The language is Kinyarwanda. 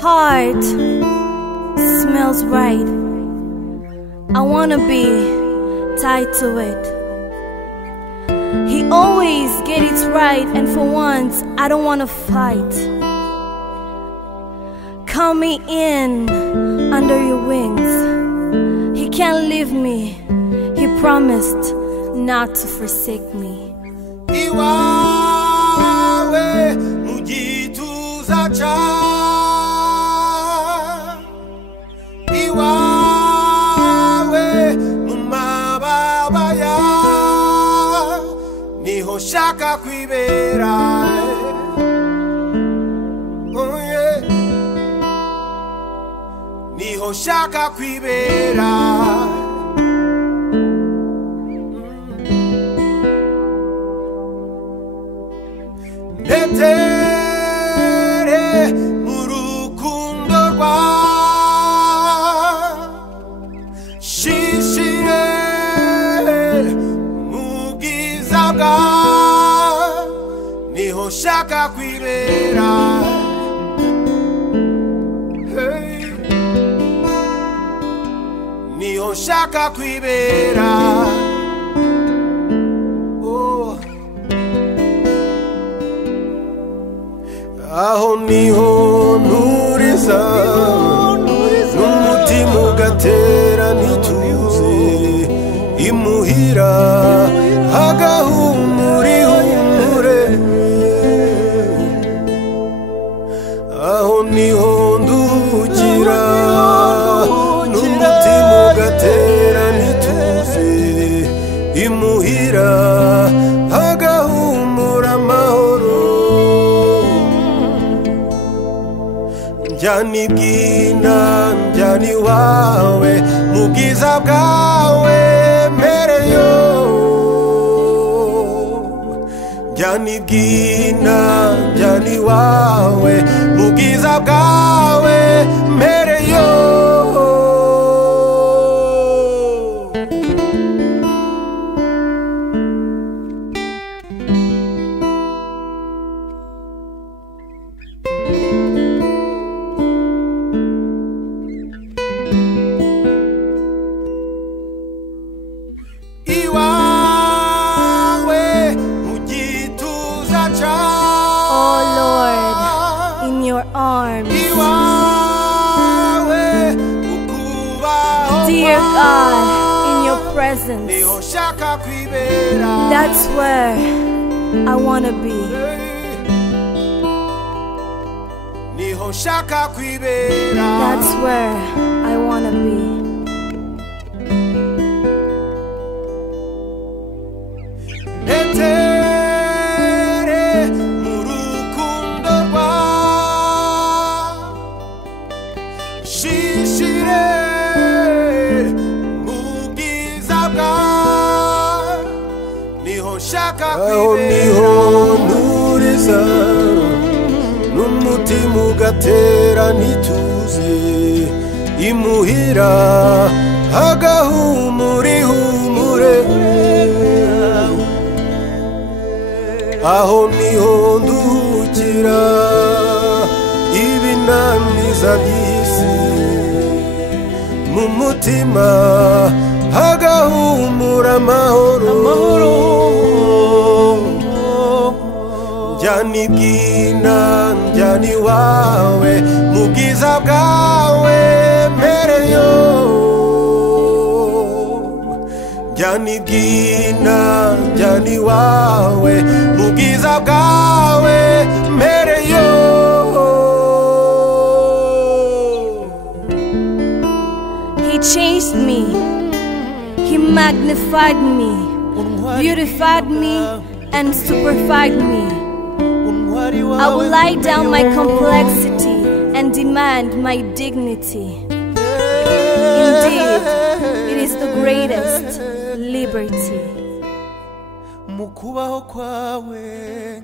heart smells right. I wanna be tied to it. He always get it right, and for once I don't wanna fight. Call me in under your wings. He can't leave me. He promised not to forsake me. Iwawe mugituza cyawe, iwawe mumababa yawe niho shaka kwibera. Oh yeah, niho shaka kwibera. Netere murukundo rwawe, shishire mubwiza bwawe niho shaka kwibera. Hey, niho shaka kwibera. Aho niho nturiza n'umutima ugatera ntituze, imuhira hagahumura ihumure. Aho niho nduhukira n'umutima ugatera ntituze, imuhira hagahumura amahoro. Njani bwina njani wawe mubwiza bwawe mpereyo. Njani bwina njani wawe mubwiza bwawe mpereyo. Oh Lord, in your arms. Dear God, in your presence. That's where I wanna be. That's where I wanna be. Aho niho nturiza n'umutima ugatera ntituze, imuhira hagahumura ihumure. Aho niho nduhukira ibinaniza by'isi, mu mutima hagahumura amahoro. Njani bwina njani wawe mubwiza bwawe mpereyo. Njani bwina njani wawe mubwiza bwawe mpereyo. He changed me. He magnified me, beautified me, and superfied me. I will lie down my complexity and demand my dignity. Indeed, it is the greatest liberty. Mukubaho kwawe